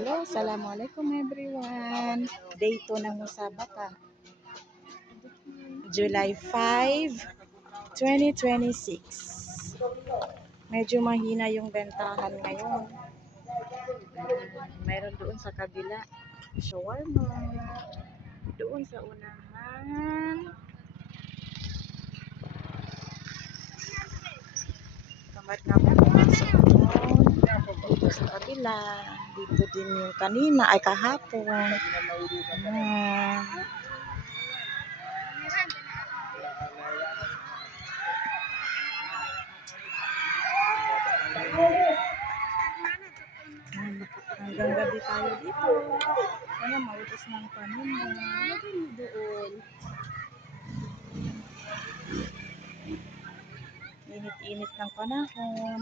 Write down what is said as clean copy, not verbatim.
Hello, Assalamualaikum everyone. Day 2 ng musabaka. July 5, 2026. Medyo mahina yung bentahan ngayon. Mayroon doon sa kabila, shawarma. Doon sa unahan, kamad-kamad pumasok doon. Dito sa kabila, dito din yung kanina, ay kahapon. Hanggang gabi tayo dito. Kaya maubos ng paninda. Doon. Init-init ng panahon.